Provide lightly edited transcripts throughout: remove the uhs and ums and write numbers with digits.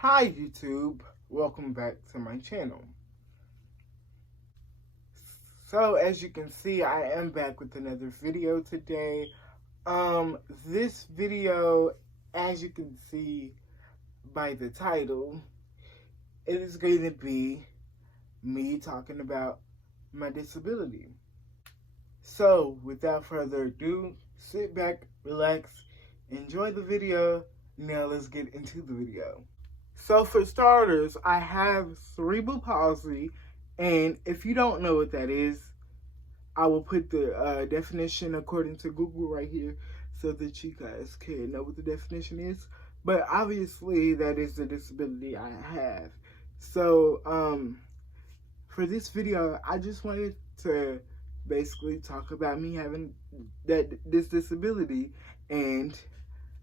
Hi YouTube, welcome back to my channel. So as you can see, I am back with another video today. This video, as you can see by the title, it is going to be me talking about my disability. So without further ado, sit back, relax, enjoy the video. Now let's get into the video. So for starters, I have cerebral palsy, and if you don't know what that is, I will put the definition according to Google right here so that you guys can know what the definition is. But obviously, that is the disability I have. So for this video, I just wanted to basically talk about me having this disability and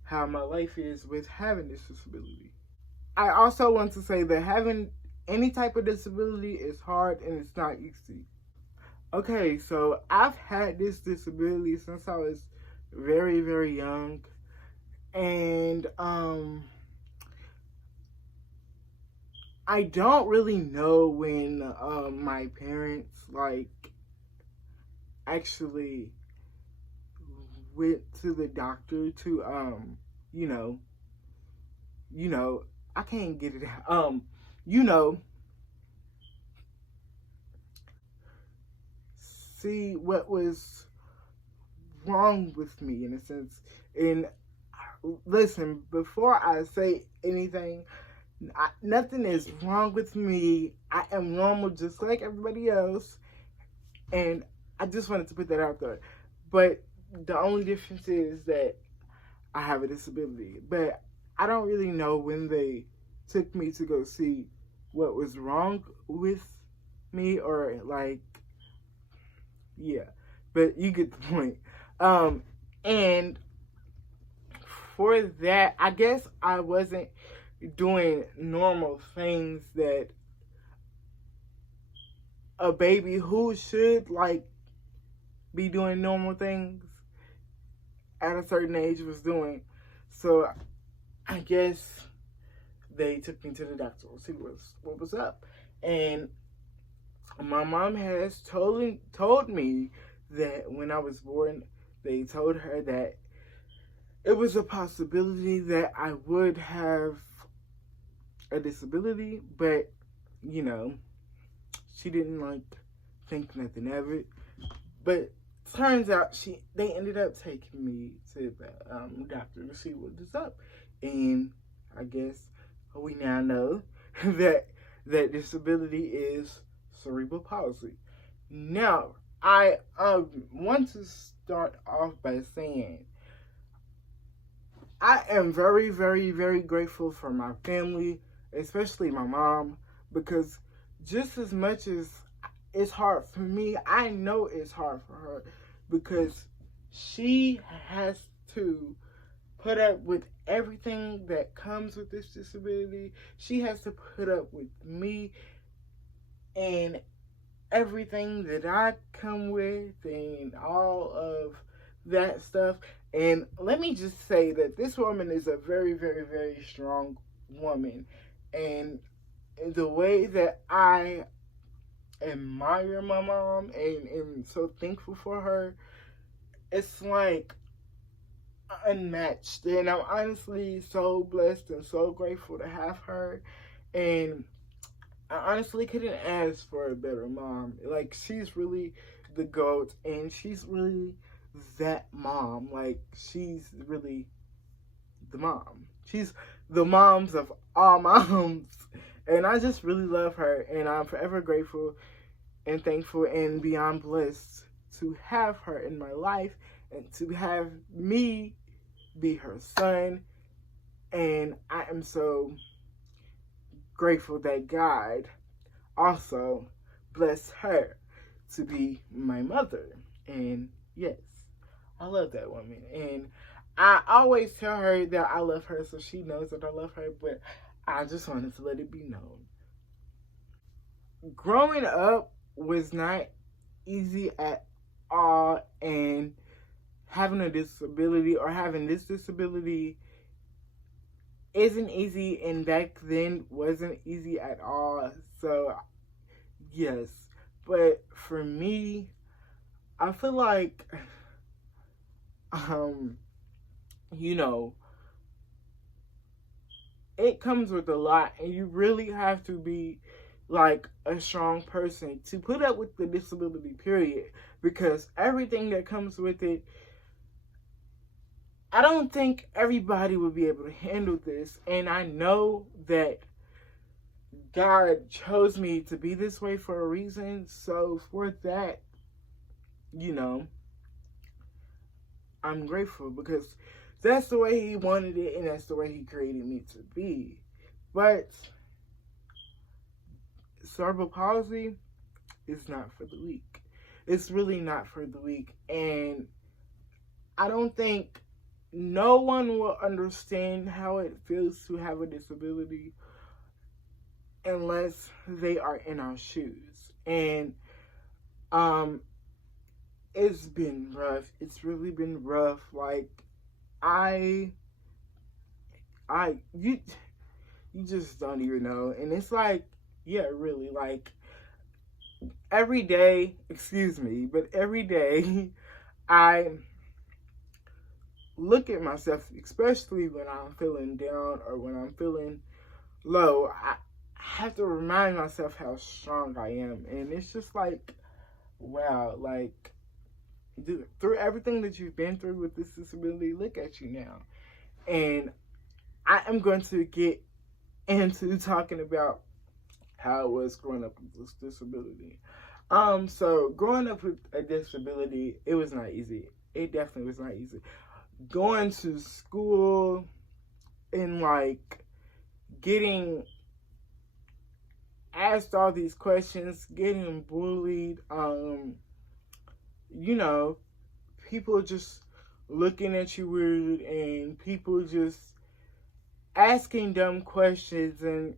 how my life is with having this disability. I also want to say that having any type of disability is hard and it's not easy. Okay, so I've had this disability since I was very, very young. And I don't really know when my parents actually went to the doctor to I can't get it out. See what was wrong with me in a sense. And listen, before I say anything, nothing is wrong with me. I am normal just like everybody else. And I just wanted to put that out there. But the only difference is that I have a disability. But I don't really know when they took me to go see what was wrong with me, or yeah. But you get the point. And for that, I guess I wasn't doing normal things that a baby who should be doing normal things at a certain age was doing. So I guess they took me to the doctor to see what was up. And my mom has told me that when I was born, they told her that it was a possibility that I would have a disability, but she didn't think nothing of it. But turns out they ended up taking me to the doctor to see what was up, and I guess we now know that disability is cerebral palsy. Now, I want to start off by saying I am very, very, very grateful for my family, especially my mom, because just as much as it's hard for me, I know it's hard for her, because she has to put up with everything that comes with this disability. She has to put up with me and everything that I come with and all of that stuff. And let me just say that this woman is a very, very, very strong woman. And the way that I admire my mom and am so thankful for her, it's unmatched. And I'm honestly so blessed and so grateful to have her. And I honestly couldn't ask for a better mom. She's really the GOAT, and she's really that mom. She's really the mom. She's the moms of all moms. And I just really love her, and I'm forever grateful and thankful and beyond blessed to have her in my life and to have me be her son. And I am so grateful that God also blessed her to be my mother. And yes, I love that woman. And I always tell her that I love her, so she knows that I love her, but I just wanted to let it be known. Growing up was not easy at all, and having a disability or having this disability isn't easy, and back then wasn't easy at all. So yes, but for me, I feel like um you know, it comes with a lot, and you really have to be like a strong person to put up with the disability, period, because everything that comes with it, I don't think everybody would be able to handle this. And I know that God chose me to be this way for a reason. So for that, you know, I'm grateful, because that's the way He wanted it, and that's the way He created me to be. But cerebral palsy is not for the weak. It's really not for the weak. And I don't think no one will understand how it feels to have a disability unless they are in our shoes. And it's been rough. It's really been rough. Like you just don't even know. And it's like, yeah, really, like every day, every day I look at myself, especially when I'm feeling down or when I'm feeling low. I have to remind myself how strong I am. And it's just like, wow, like, dude, through everything that you've been through with this disability, look at you now. And I am going to get into talking about how it was growing up with this disability. So growing up with a disability, it was not easy. It definitely was not easy. Going to school and like getting asked all these questions, getting bullied, you know, people just looking at you weird, and people just asking dumb questions. And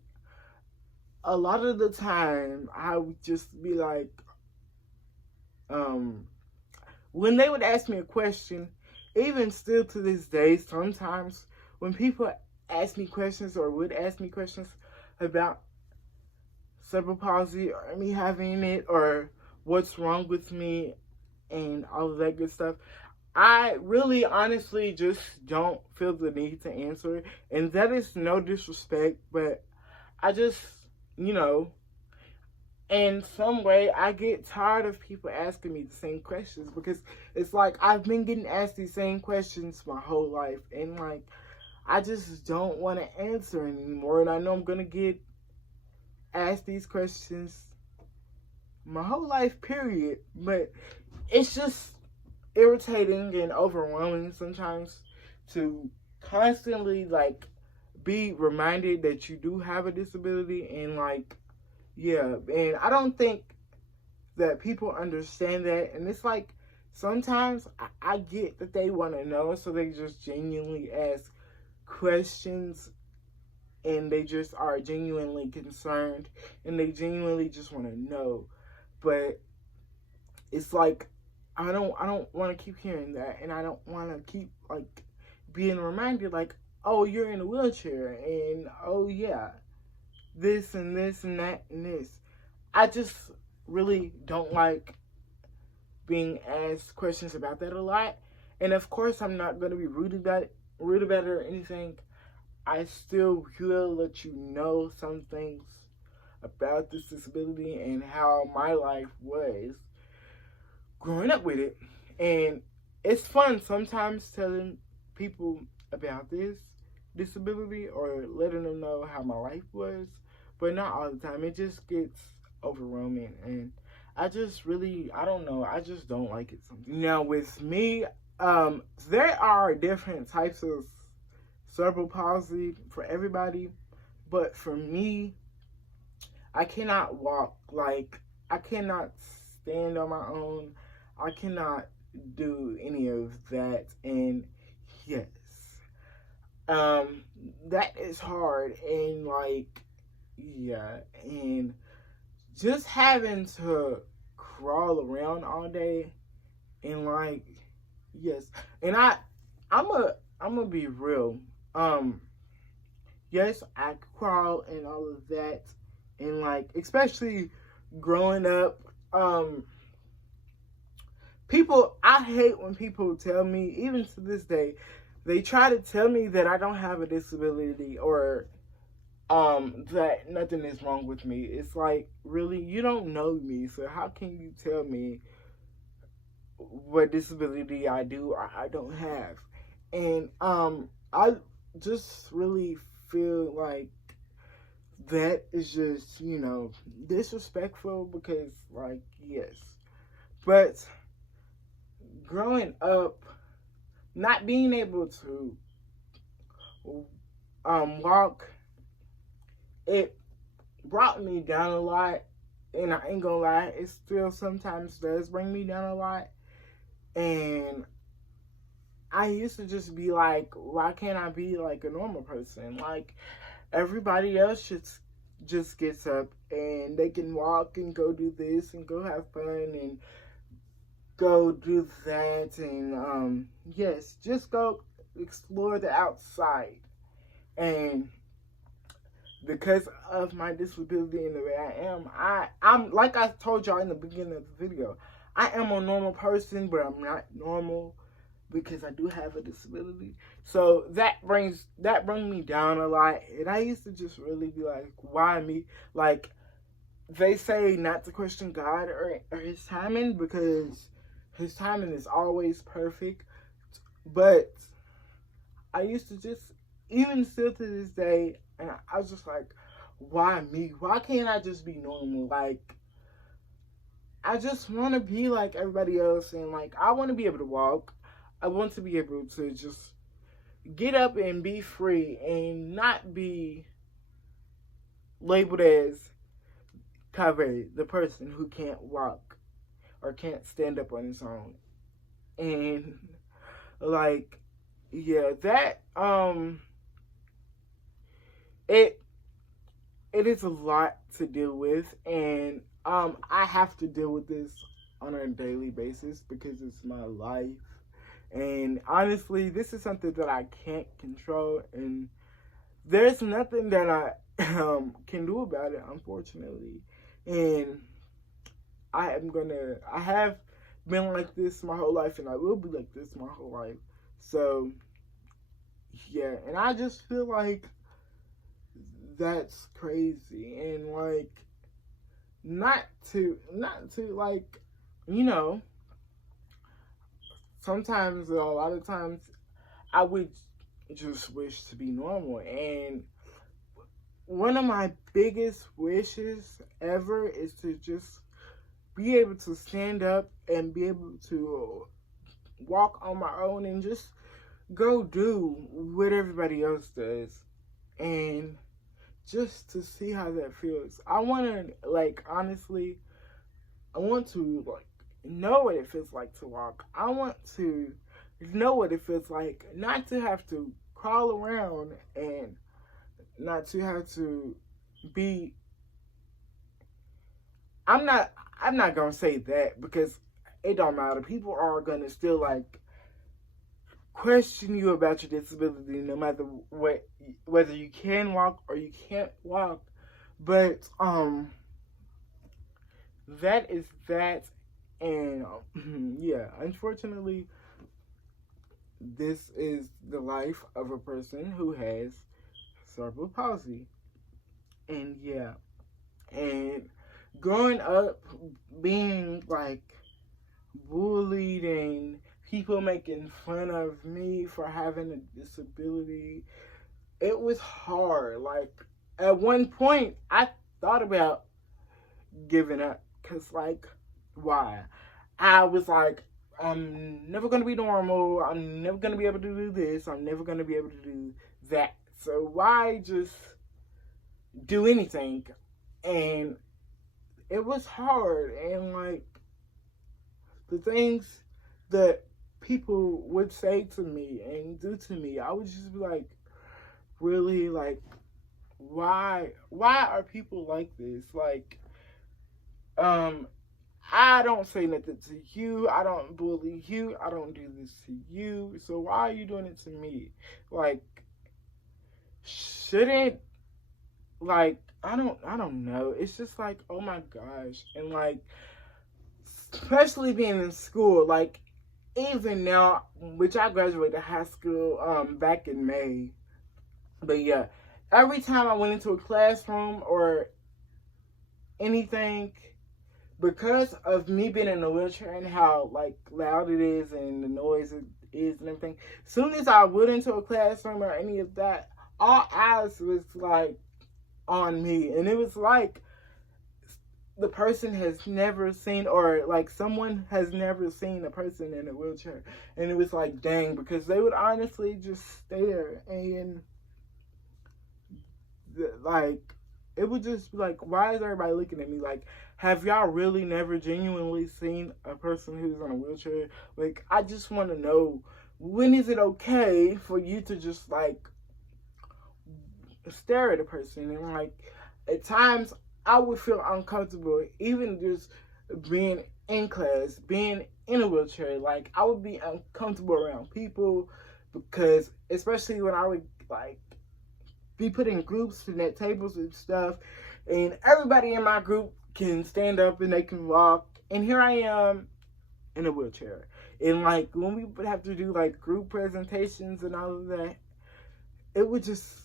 a lot of the time I would just be like, when they would ask me a question, even still to this day, sometimes when people ask me questions or would ask me questions about cerebral palsy or me having it or what's wrong with me and all of that good stuff, I really honestly just don't feel the need to answer it. And that is no disrespect, but I just, you know, in some way, I get tired of people asking me the same questions, because it's like I've been getting asked these same questions my whole life, and like I just don't want to answer anymore. And I know I'm gonna get asked these questions my whole life, period. But it's just irritating and overwhelming sometimes to constantly like be reminded that you do have a disability. And like, yeah, and I don't think that people understand that. And it's like, sometimes I get that they want to know, so they just genuinely ask questions, and they just are genuinely concerned, and they genuinely just want to know. But it's like, I don't want to keep hearing that, and I don't want to keep like being reminded like, oh, you're in a wheelchair, and oh yeah, this and this and that and this. I just really don't like being asked questions about that a lot. And of course, I'm not going to be rude about it or anything. I still will let you know some things about this disability and how my life was growing up with it. And it's fun sometimes telling people about this disability or letting them know how my life was, but not all the time. It just gets overwhelming, and I just really, I don't know, I just don't like it sometimes. Now with me, there are different types of cerebral palsy for everybody, but for me, I cannot walk. Like, I cannot stand on my own. I cannot do any of that. And yes, that is hard. And like, yeah, and just having to crawl around all day, and like, yes, and I'm gonna be real. yes, I could crawl and all of that. And like, especially growing up, I hate when people tell me, even to this day, they try to tell me that I don't have a disability, or that nothing is wrong with me. It's like, really, you don't know me, so how can you tell me what disability I do or I don't have? And I just really feel like that is just, disrespectful, because, like, yes. But growing up, not being able to walk, it brought me down a lot. And I ain't gonna lie, it still sometimes does bring me down a lot. And I used to just be like, why can't I be like a normal person? Like, everybody else just gets up and they can walk and go do this and go have fun and go do that. And yes, just go explore the outside. And because of my disability and the way I am, I'm like I told y'all in the beginning of the video, I am a normal person, but I'm not normal because I do have a disability. So that brings me down a lot. And I used to just really be like, why me? Like, they say not to question God or his timing, because his timing is always perfect. But I used to just, even still to this day, and I was just like, why me? Why can't I just be normal? Like, I just want to be like everybody else. And like, I want to be able to walk. I want to be able to just get up and be free and not be labeled as Kaveh, the person who can't walk or can't stand up on his own. And like, yeah, that it is a lot to deal with. And I have to deal with this on a daily basis because it's my life. And honestly, this is something that I can't control, and there's nothing that I can do about it, unfortunately. And I have been like this my whole life, and I will be like this my whole life. So yeah, and I just feel like that's crazy. And like, not to like, sometimes, a lot of times, I would just wish to be normal. And one of my biggest wishes ever is to just be able to stand up and be able to walk on my own and just go do what everybody else does. And just to see how that feels. I want to, like, honestly, I want to, like, know what it feels like to walk. I want to know what it feels like not to have to crawl around and not to have to be. I'm not gonna say that, because it don't matter. People are gonna still like question you about your disability, no matter whether you can walk or you can't walk. But that is that. And yeah, unfortunately, this is the life of a person who has cerebral palsy. And yeah, and growing up, being like bullied and people making fun of me for having a disability, it was hard. Like, at one point, I thought about giving up, because like, why? I was like, I'm never going to be normal. I'm never going to be able to do this. I'm never going to be able to do that. So why just do anything? And it was hard. And like, the things that people would say to me and do to me, I would just be like, really? Like, why are people like this? Like, I don't say nothing to you. I don't bully you. I don't do this to you. So why are you doing it to me? Like, shouldn't, like, I don't know. It's just like, oh my gosh. And like, especially being in school, like, even now, which I graduated high school back in May. But yeah, every time I went into a classroom or anything, because of me being in a wheelchair and how like loud it is and the noise it is and everything, as soon as I went into a classroom or any of that, all eyes was like on me. And it was like the person has never seen, or like someone has never seen a person in a wheelchair. And it was like, dang, because they would honestly just stare and like, it would just be like, why is everybody looking at me? Like, have y'all really never genuinely seen a person who's in a wheelchair? Like, I just want to know, when is it okay for you to just like stare at a person? And like, at times I would feel uncomfortable, even just being in class, being in a wheelchair. Like, I would be uncomfortable around people, because especially when I would like be put in groups and at tables and stuff, and everybody in my group can stand up and they can walk, and here I am in a wheelchair. And like, when we would have to do like group presentations and all of that, it would just,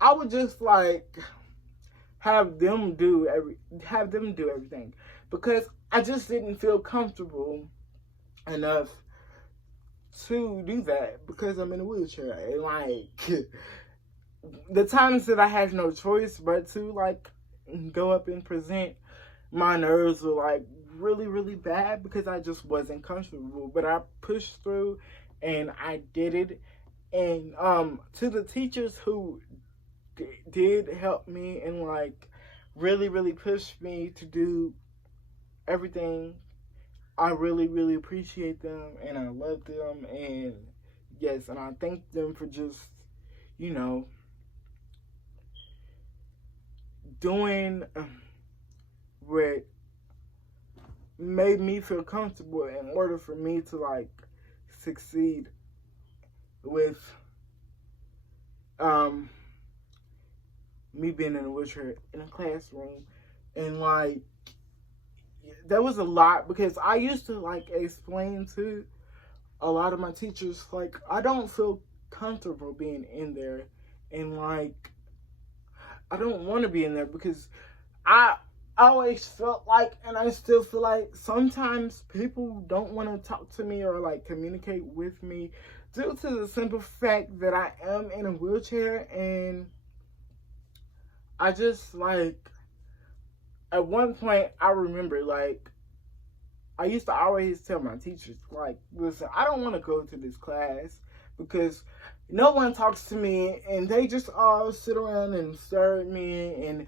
I would just like have them do everything, because I just didn't feel comfortable enough to do that because I'm in a wheelchair. And like, the times that I had no choice but to like go up and present, my nerves were like really, really bad because I just wasn't comfortable. But I pushed through and I did it. And to the teachers who did help me and like really, really pushed me to do everything, I really, really appreciate them and I love them. And yes, and I thank them for just, you know, doing what made me feel comfortable in order for me to like succeed with me being in a wheelchair in a classroom. And like, there was a lot, because I used to like explain to a lot of my teachers, like, I don't feel comfortable being in there, and like, I don't want to be in there, because I always felt like, and I still feel like, sometimes people don't want to talk to me or like communicate with me due to the simple fact that I am in a wheelchair. And I just like, at one point I remember, like, I used to always tell my teachers, like, listen, I don't want to go to this class because no one talks to me and they just all sit around and stare at me and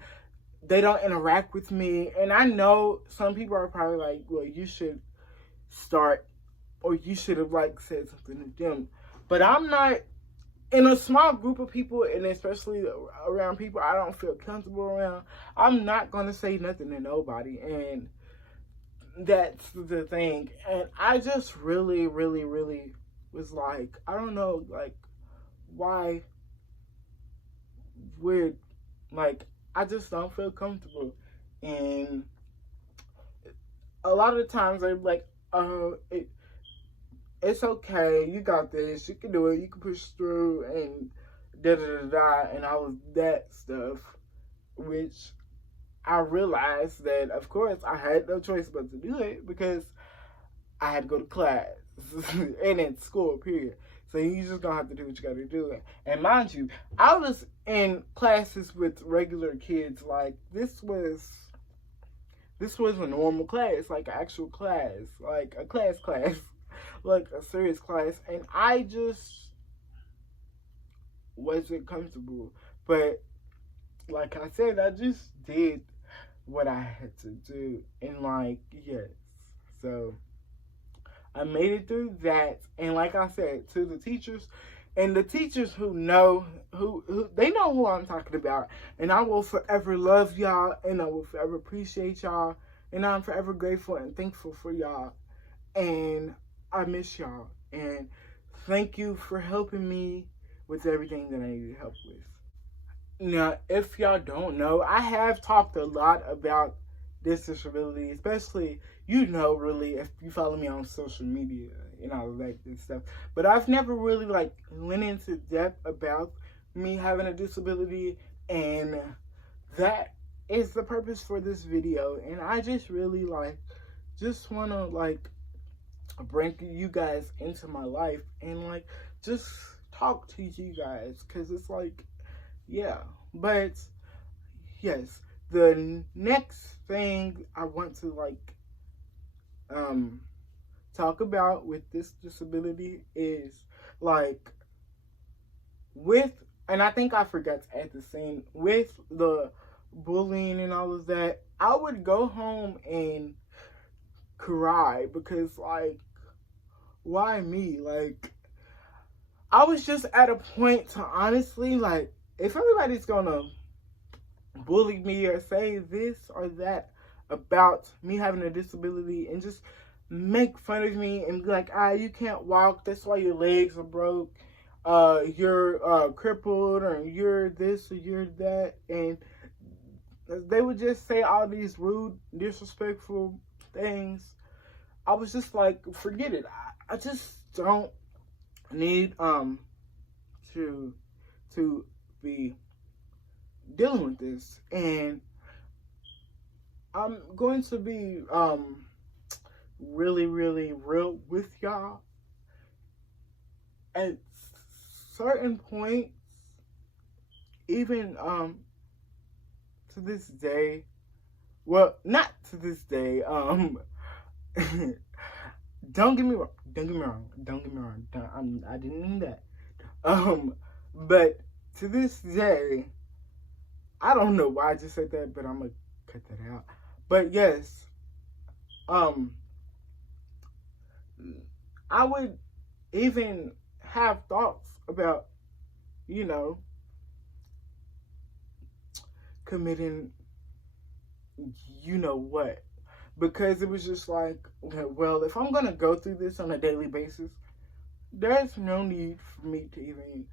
they don't interact with me. And I know some people are probably like, well, you should start, or you should have like said something to them. But I'm not in a small group of people, and especially around people I don't feel comfortable around. I'm not going to say nothing to nobody. And that's the thing. And I just really, really, really was like, I don't know, like, why would, like, I just don't feel comfortable. And a lot of the times they're like, it's okay, you got this, you can do it, you can push through, and da-da-da-da, and all of that stuff, which I realized that, of course, I had no choice but to do it because I had to go to class and in school, period. So you just gonna have to do what you gotta do. And mind you, I was in classes with regular kids. Like, this was a normal class, like an actual class, like a class, like a serious class. And I just wasn't comfortable. But like I said, I just did what I had to do. And like, yes. So I made it through that. And like I said, to the teachers, and the teachers who know, who they know who I'm talking about. And I will forever love y'all, and I will forever appreciate y'all. And I'm forever grateful and thankful for y'all. And I miss y'all. And thank you for helping me with everything that I needed help with. Now, if y'all don't know, I have talked a lot about this disability, especially, really, if you follow me on social media and all of that good stuff. But I've never really, went into depth about me having a disability, and that is the purpose for this video. And I just really, just want to, bring you guys into my life and, just talk to you guys, because it's yeah. But yes, the next thing I want to talk about with this disability is with, and I think I forgot to add the same, with the bullying and all of that, I would go home and cry because why me? I was just at a point to honestly if everybody's gonna bully me or say this or that about me having a disability and just make fun of me and be like, you can't walk, that's why your legs are broke, you're crippled, or you're this or you're that, and they would just say all these rude, disrespectful things. I was just like, forget it. I just don't need to be dealing with this, and I'm going to be really real with y'all. At certain points, even to this day, well, not to this day, don't get me wrong. I didn't mean that. But to this day, I don't know why I just said that, but I'm gonna cut that out. But yes, I would even have thoughts about, committing, what. Because it was just well, if I'm gonna go through this on a daily basis, there's no need for me to even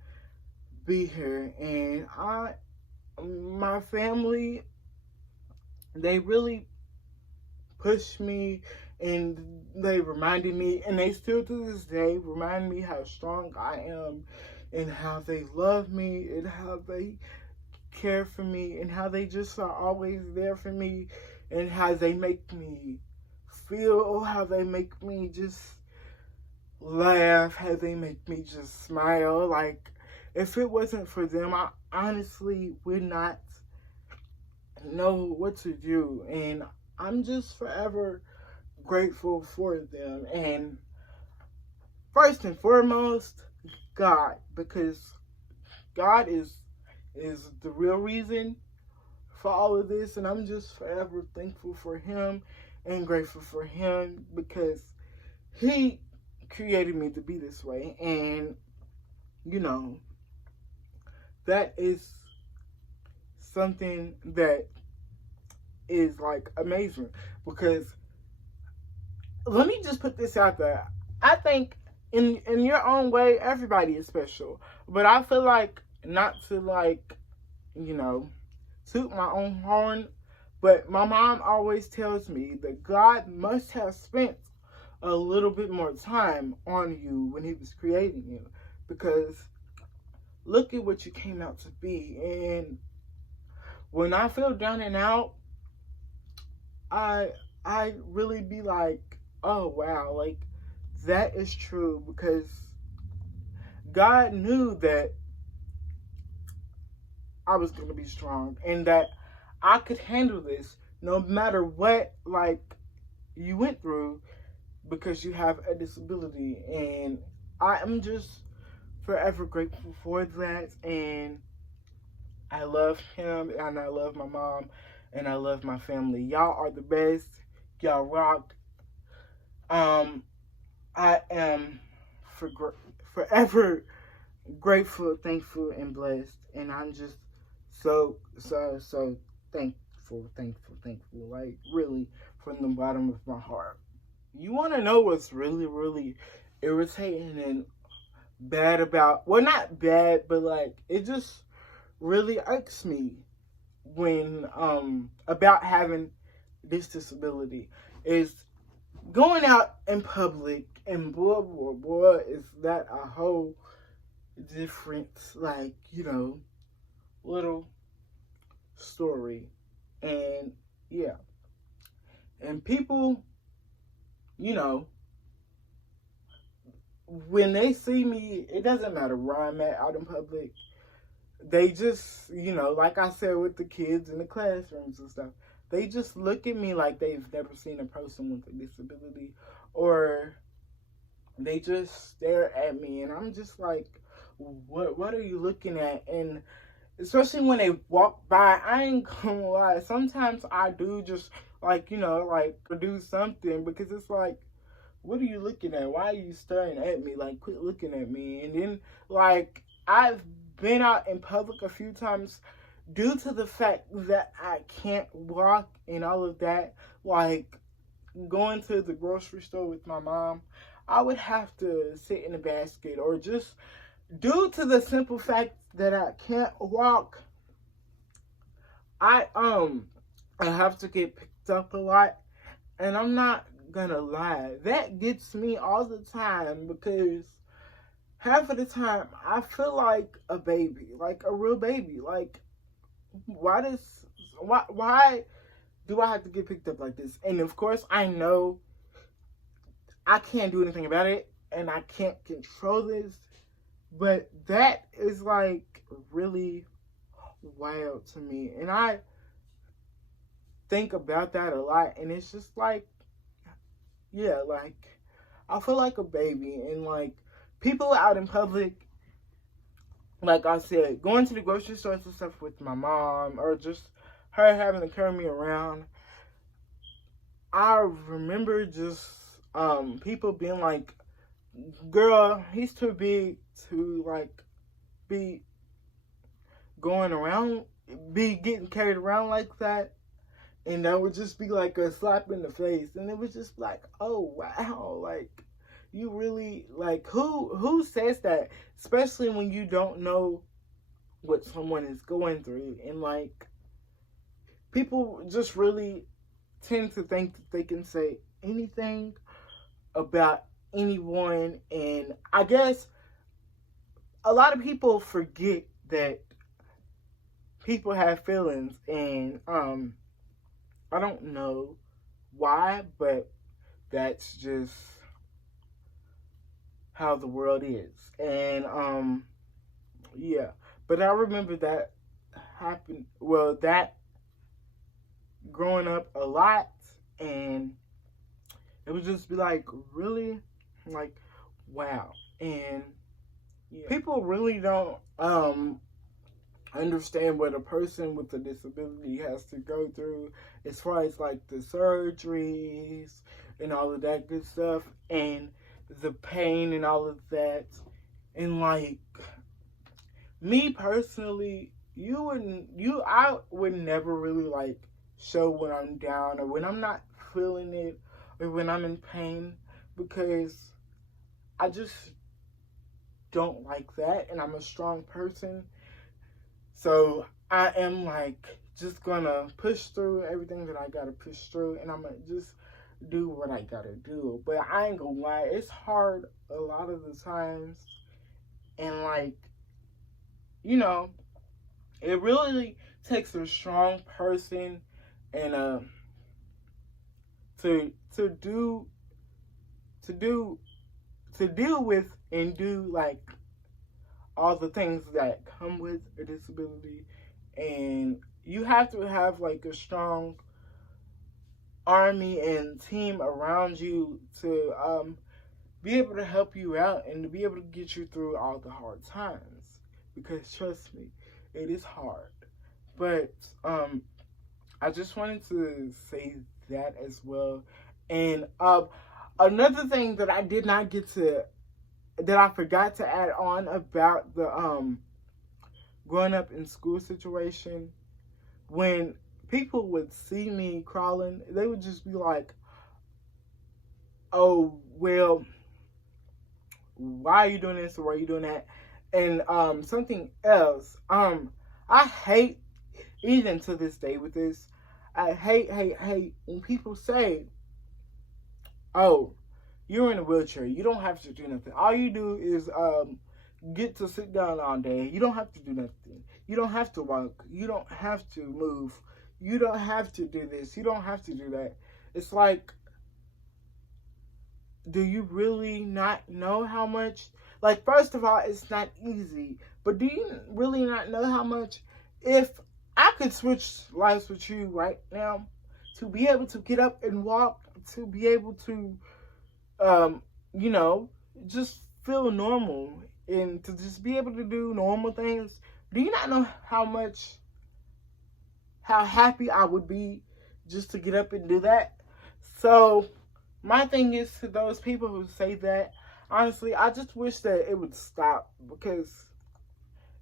be here. And my family, they really pushed me, and they reminded me, and they still to this day remind me how strong I am, and how they love me, and how they care for me, and how they just are always there for me, and how they make me feel, how they make me just laugh, how they make me just smile. If it wasn't for them, I honestly would not know what to do. And I'm just forever grateful for them. And first and foremost, God, because God is the real reason for all of this, and I'm just forever thankful for him and grateful for him, because he created me to be this way. And that is something that is amazing, because let me just put this out there. I think in your own way, everybody is special, but I feel not to toot my own horn, but my mom always tells me that God must have spent a little bit more time on you when he was creating you, because look at what you came out to be. And when I feel down and out, I really be oh wow, that is true, because God knew that I was going to be strong, and that I could handle this no matter what you went through, because you have a disability. And I am just forever grateful for that. And I love him, and I love my mom, and I love my family. Y'all are the best. Y'all rock. I am forever grateful, thankful, and blessed. And I'm just so thankful, really, from the bottom of my heart. You want to know what's really irritating and bad about, well, not bad, but it just really irks me when about having this disability is going out in public and boy, is that a whole different, like, little story. And yeah, and people, you know, when they see me, it doesn't matter where I'm at out in public. They just, like I said with the kids in the classrooms and stuff, they just look at me like they've never seen a person with a disability, or they just stare at me, and I'm just like, what are you looking at? And especially when they walk by, I ain't gonna lie, sometimes I do just like, do something, because it's like, what are you looking at? Why are you staring at me? Like, quit looking at me. And then, like, I've been out in public a few times due to the fact that I can't walk and all of that. Like, going to the grocery store with my mom, I would have to sit in a basket, or just due to the simple fact that I can't walk, I have to get picked up a lot. And I'm not gonna lie, that gets me all the time, because half of the time I feel like a baby, like a real baby. Like, why do I have to get picked up like this? And of course, I know I can't do anything about it, and I can't control this, but that is like really wild to me. And I think about that a lot, and it's just like, yeah, like, I feel like a baby. And like, people out in public, like I said, going to the grocery stores and stuff with my mom, or just her having to carry me around, I remember just people being like, girl, he's too big to like be going around, be getting carried around like that. And that would just be like a slap in the face. And it was just like, oh, wow. Like, you really, like, who says that? Especially when you don't know what someone is going through. And, like, people just really tend to think that they can say anything about anyone. And I guess a lot of people forget that people have feelings. And, I don't know why, but that's just how the world is. And yeah. But I remember that happened, well, that growing up a lot, and it would just be like, really? Like, wow. And yeah, people really don't understand what a person with a disability has to go through, as far as like the surgeries and all of that good stuff, and the pain and all of that. And like, me personally, I would never really like show when I'm down, or when I'm not feeling it, or when I'm in pain, because I just don't like that. And I'm a strong person, so I am like just gonna push through everything that I gotta push through, and I'm gonna just do what I gotta do. But I ain't gonna lie, it's hard a lot of the times. And like, it really takes a strong person, and to deal with and do like all the things that come with a disability. And you have to have like a strong army and team around you to be able to help you out, and to be able to get you through all the hard times, because trust me, it is hard. But I just wanted to say that as well. And another thing that I forgot to add on about the growing up in school situation, when people would see me crawling, they would just be like, oh, well, why are you doing this, or why are you doing that? And something else, I hate, even to this day with this, I hate when people say, oh, you're in a wheelchair. You don't have to do nothing. All you do is get to sit down all day. You don't have to do nothing. You don't have to walk. You don't have to move. You don't have to do this. You don't have to do that. It's like, do you really not know how much? Like, first of all, it's not easy. But do you really not know how much? If I could switch lives with you right now, to be able to get up and walk, to be able to, you know, just feel normal and to just be able to do normal things, do you not know how happy I would be just to get up and do that? So, my thing is, to those people who say that, honestly, I just wish that it would stop, because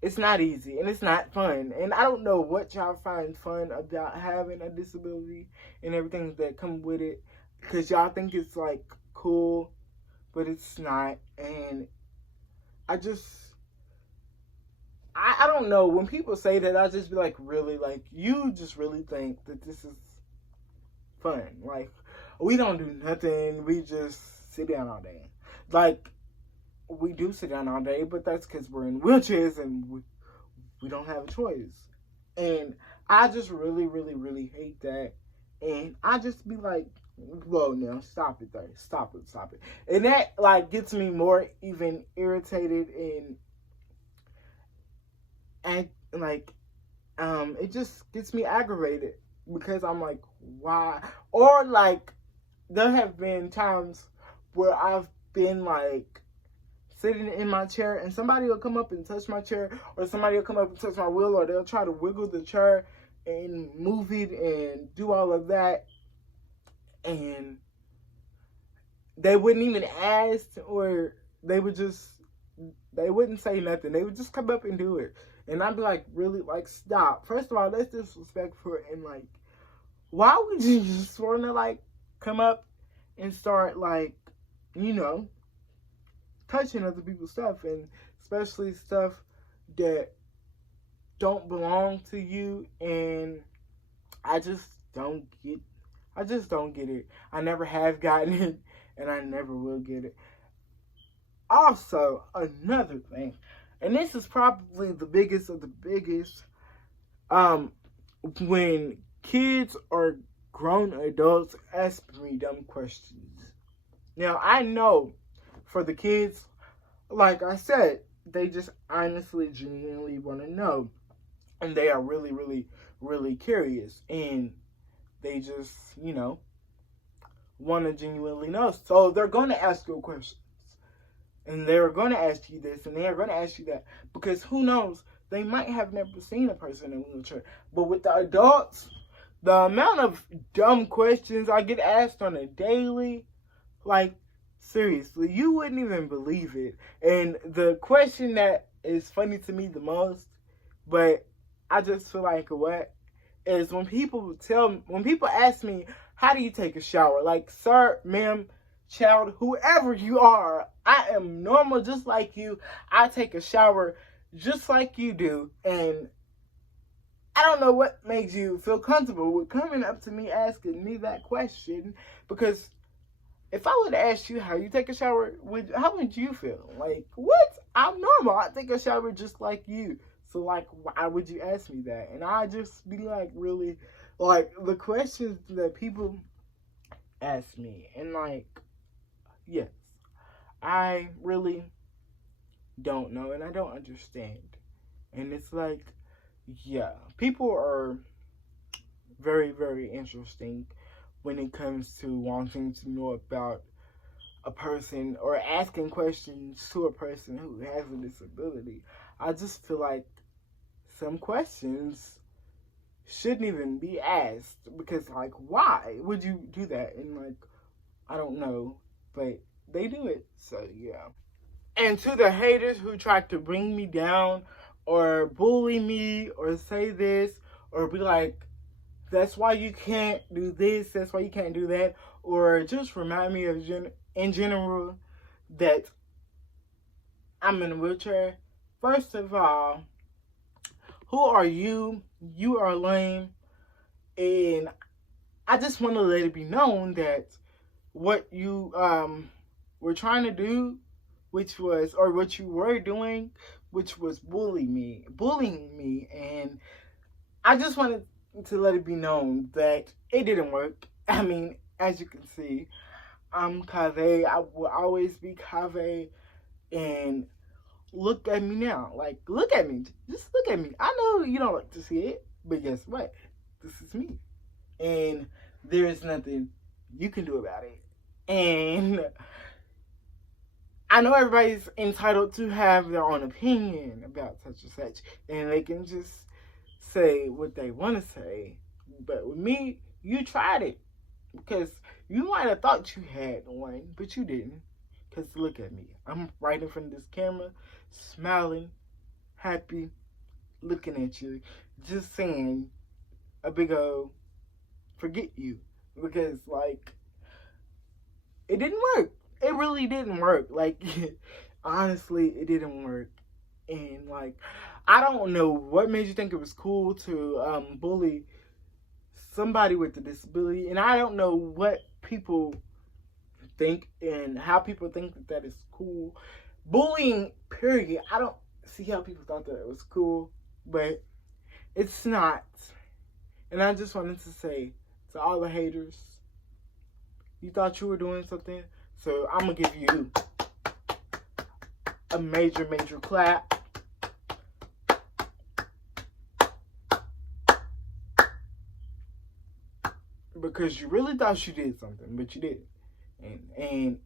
it's not easy and it's not fun. And I don't know what y'all find fun about having a disability and everything that come with it, because y'all think it's like cool, but it's not. And I don't know. When people say that, I just be like, really? Like, you just really think that this is fun? Like, we don't do nothing. We just sit down all day. Like, we do sit down all day, but that's because we're in wheelchairs and we don't have a choice. And I just really, really, really hate that. And I just be like, whoa, now stop it there. Stop it. And that, like, gets me more even irritated and like, it just gets me aggravated, because I'm like, why? Or like, there have been times where I've been like sitting in my chair and somebody will come up and touch my chair, or somebody will come up and touch my wheel, or they'll try to wiggle the chair and move it and do all of that, and they wouldn't even ask, or they wouldn't say nothing. They would just come up and do it. And I'd be like, really? Like, stop. First of all, that's disrespectful. And like, why would you just want to like come up and start like, you know, touching other people's stuff, and especially stuff that don't belong to you? And I just don't get it. I never have gotten it, and I never will get it. Also, another thing, and this is probably the biggest of the biggest, when kids or grown adults ask me dumb questions. Now, I know for the kids, like I said, they just honestly, genuinely want to know. And they are really, really, really curious. And they just, you know, want to genuinely know. So they're going to ask you questions. And they're going to ask you this, and they're going to ask you that. Because who knows, they might have never seen a person in a wheelchair. But with the adults, the amount of dumb questions I get asked on a daily, like, seriously, you wouldn't even believe it. And the question that is funny to me the most, but I just feel like, what, is when people ask me, how do you take a shower? Like, sir, ma'am, child, whoever you are, I am normal just like you. I take a shower just like you do. And I don't know what made you feel comfortable with coming up to me asking me that question, because if I would ask you how you take a shower, how would you feel? Like, what? I'm normal. I take a shower just like you. So, like, why would you ask me that? And I just be like, really, like, the questions that people ask me. And, like, yes, I really don't know, and I don't understand. And it's like, yeah, people are very, very interesting when it comes to wanting to know about a person or asking questions to a person who has a disability. I just feel like some questions shouldn't even be asked, because, like, why would you do that? And, like, I don't know, but they do it. So, yeah. And to the haters who try to bring me down or bully me or say this or be like, that's why you can't do this, that's why you can't do that, or just remind me of in general that I'm in a wheelchair. First of all, Who are you? You are lame. And I just want to let it be known that what you were trying to do, which was, or what you were doing, which was bullying me, and I just wanted to let it be known that it didn't work. I mean, as you can see, I'm Kave. I will always be Kave, and look at me now. Like, look at me. Just look at me. I know you don't like to see it, but guess what? This is me, and there is nothing you can do about it. And I know everybody's entitled to have their own opinion about such and such, and they can just say what they want to say. But with me, you tried it, because you might have thought you had one, but you didn't. Because look at me. I'm right in front of this camera, smiling, happy, looking at you, just saying a big old forget you. Because, like, it didn't work. It really didn't work. Like, honestly, it didn't work. And, like, I don't know what made you think it was cool to bully somebody with a disability. And I don't know what people think and how people think that that is cool. Bullying, period. I don't see how people thought that it was cool. But it's not. And I just wanted to say to all the haters, you thought you were doing something, so I'm going to give you a major, major clap. Because you really thought you did something, but you didn't. And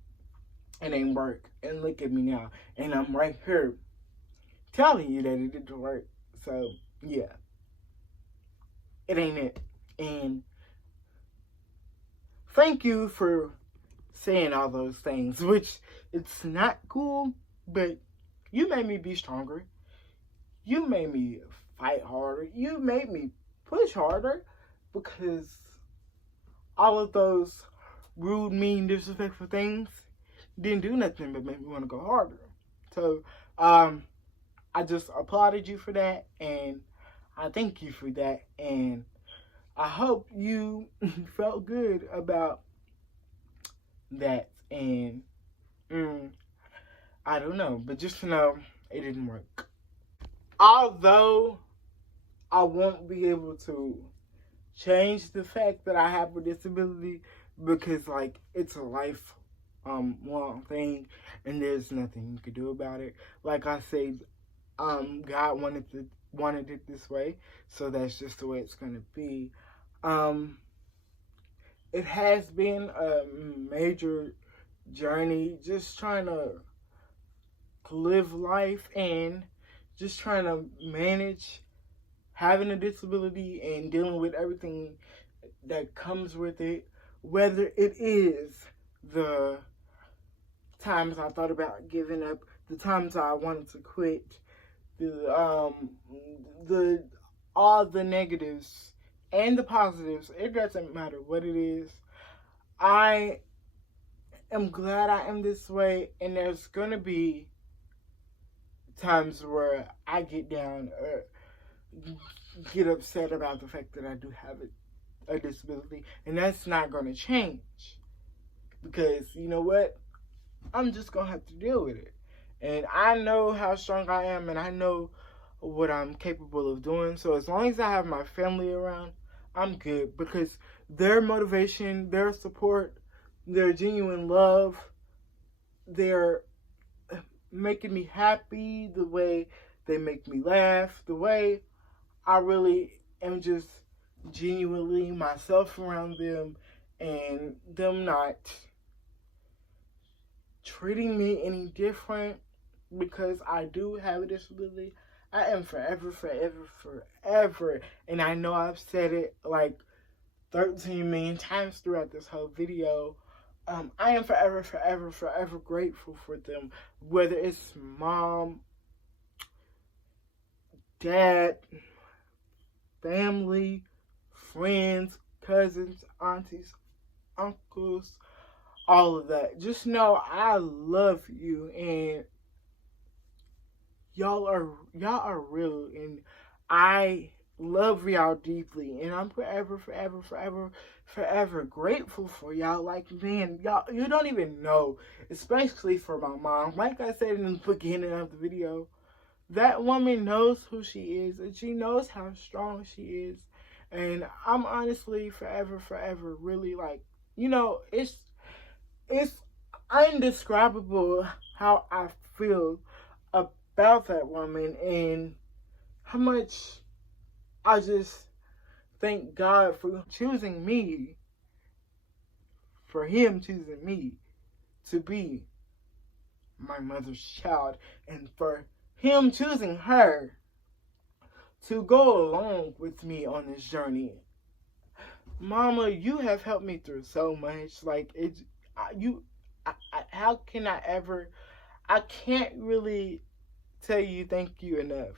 it ain't work. And look at me now. And I'm right here telling you that it didn't work. So, yeah. It ain't it. And thank you for saying all those things, which it's not cool, but you made me be stronger. You made me fight harder. You made me push harder, because all of those rude, mean, disrespectful things didn't do nothing but make me want to go harder. So, I just applauded you for that, and I thank you for that, and I hope you felt good about that. And I don't know, but just know it didn't work. Although I won't be able to change the fact that I have a disability, because, like, it's a life long thing, and there's nothing you can do about it. Like I said, God wanted it this way, so that's just the way it's gonna be. It has been a major journey, just trying to live life and just trying to manage having a disability and dealing with everything that comes with it. Whether it is the times I thought about giving up, the times I wanted to quit, all the negatives and the positives. It doesn't matter what it is. I am glad I am this way, and there's gonna be times where I get down or get upset about the fact that I do have a disability, and that's not gonna change, because you know what? I'm just gonna have to deal with it. And I know how strong I am, and I know what I'm capable of doing. So as long as I have my family around, I'm good, because their motivation, their support, their genuine love, they're making me happy, the way they make me laugh, the way I really am just genuinely myself around them, and them not treating me any different because I do have a disability. I am forever, forever, forever, and I know I've said it like 13 million times throughout this whole video. I am forever, forever, forever grateful for them. Whether it's mom, dad, family, friends, cousins, aunties, uncles, all of that. Just know I love you, and y'all are real, and I love y'all deeply, and I'm forever grateful for y'all. Like, man, y'all, you don't even know, especially for my mom. Like I said in the beginning of the video, that woman knows who she is, and she knows how strong she is. And I'm honestly forever really, like, it's indescribable how I feel about that woman, and how much I just thank God for choosing me, for Him choosing me to be my mother's child, and for Him choosing her to go along with me on this journey. Mama, you have helped me through so much. Like, how can I ever, I can't really tell you thank you enough.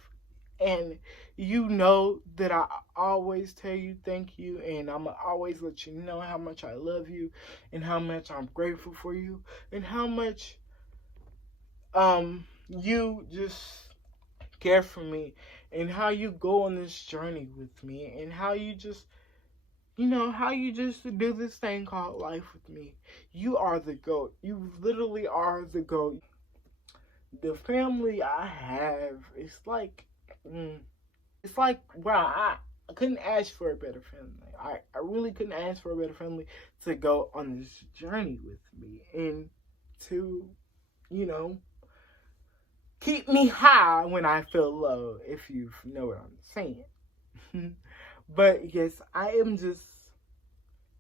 And you know that I always tell you thank you, and I'm always let you know how much I love you, and how much I'm grateful for you, and how much you just care for me, and how you go on this journey with me, and how you just do this thing called life with me. You are the GOAT. You literally are the GOAT. The family I have, wow, I couldn't ask for a better family. I really couldn't ask for a better family to go on this journey with me, and to, keep me high when I feel low, if you know what I'm saying. But yes, I am just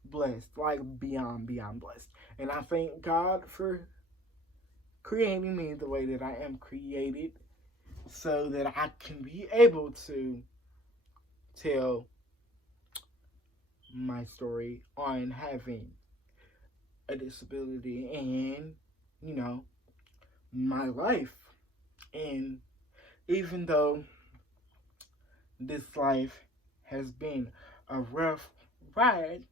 blessed, like beyond blessed. And I thank God for creating me the way that I am created, so that I can be able to tell my story on having a disability, and, my life. And even though this life has been a rough ride,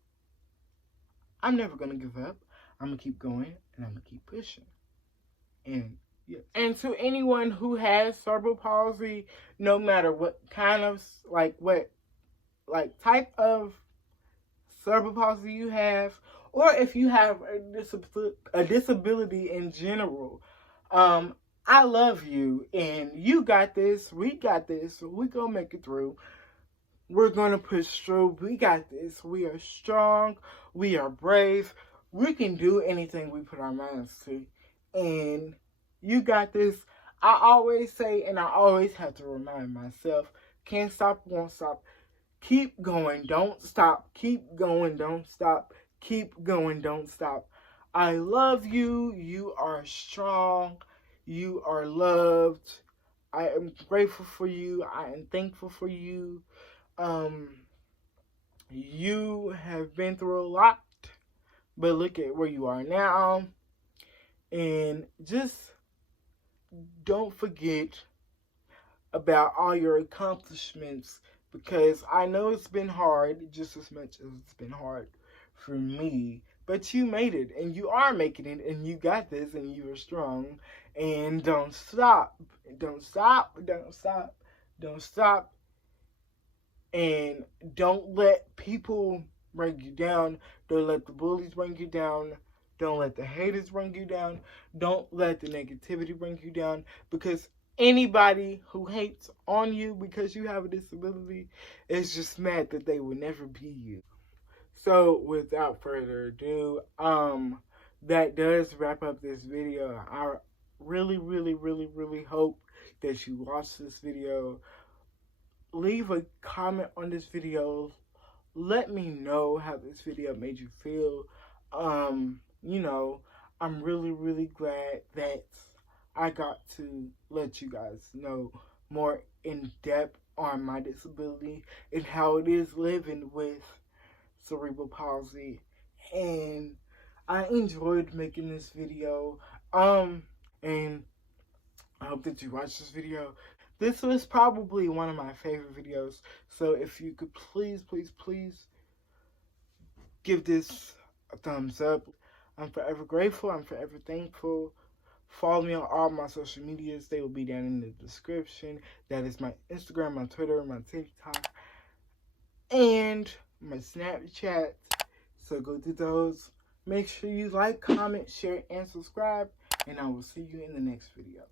I'm never going to give up. I'm going to keep going, and I'm going to keep pushing. And yes. And to anyone who has cerebral palsy, no matter what kind of, type of cerebral palsy you have, or if you have a disability in general, I love you, and you got this. We got this. We're going to make it through. We're going to push through. We got this. We are strong. We are brave. We can do anything we put our minds to. And you got this. I always say, and I always have to remind myself, can't stop, won't stop. Keep going. Don't stop. Keep going. Don't stop. Keep going. Don't stop. I love you. You are strong. You are loved. I am grateful for you. I am thankful for you. You have been through a lot, but look at where you are now. And just don't forget about all your accomplishments, because I know it's been hard just as much as it's been hard for me. But you made it, and you are making it, and you got this, and you are strong. And don't stop. Don't stop. Don't stop. Don't stop. And don't let people bring you down. Don't let the bullies bring you down. Don't let the haters bring you down. Don't let the negativity bring you down. Because anybody who hates on you because you have a disability is just mad that they will never be you. So without further ado, that does wrap up this video. I really hope that you watch this video. Leave a comment on this video. Let me know how this video made you feel. I'm really glad that I got to let you guys know more in depth on my disability and how it is living with cerebral palsy. And I enjoyed making this video. And I hope that you watch this video. This was probably one of my favorite videos. So if you could please give this a thumbs up. I'm forever grateful. I'm forever thankful Follow me on all my social medias. They will be down in the description. That is my Instagram, my Twitter, my TikTok, and my Snapchat. So go do those. Make sure you like, comment, share, and subscribe. And I will see you in the next video.